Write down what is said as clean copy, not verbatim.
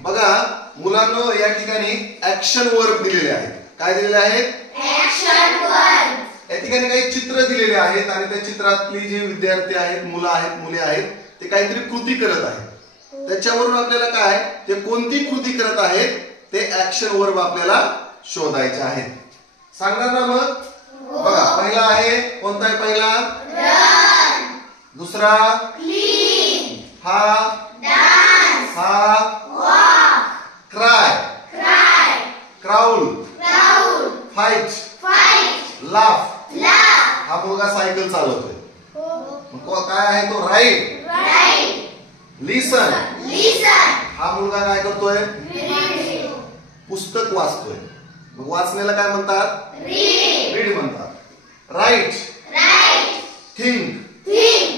बघा मुलांनो, या ठिकाणी ऍक्शन वर्ब दिलेले आहेत. काय दिलेले आहेत? Action verb. या ठिकाणी काही चित्र दिलेले आहेत आणि त्या चित्रातली जे विद्यार्थी आहेत, मुलं आहेत, मुले आहेत, ते काहीतरी कृती करत आहेत. त्याच्यावरून आपल्याला काय, ते कोणती कृती करत आहेत ते ऍक्शन वर्ब आपल्याला शोधायचे आहेत. सांगणार ना मग? बघा, पहिला आहे, कोणता आहे पहिला? रन. दुसरा क्लीन. हा डान्स. हा walk. Cry cry. Crawl crowd. Fight fight. Laugh. Laugh. हा मुलगा सायकल चालवतोय. मग काय आहे तो? राईड. राईट. लिसन. लिसन. हा मुलगा काय करतोय? रीड. पुस्तक वाचतोय. मग वाचण्याला काय म्हणतात? रीड. रीड म्हणतात. राईट. राईट. थिंक. थिंक.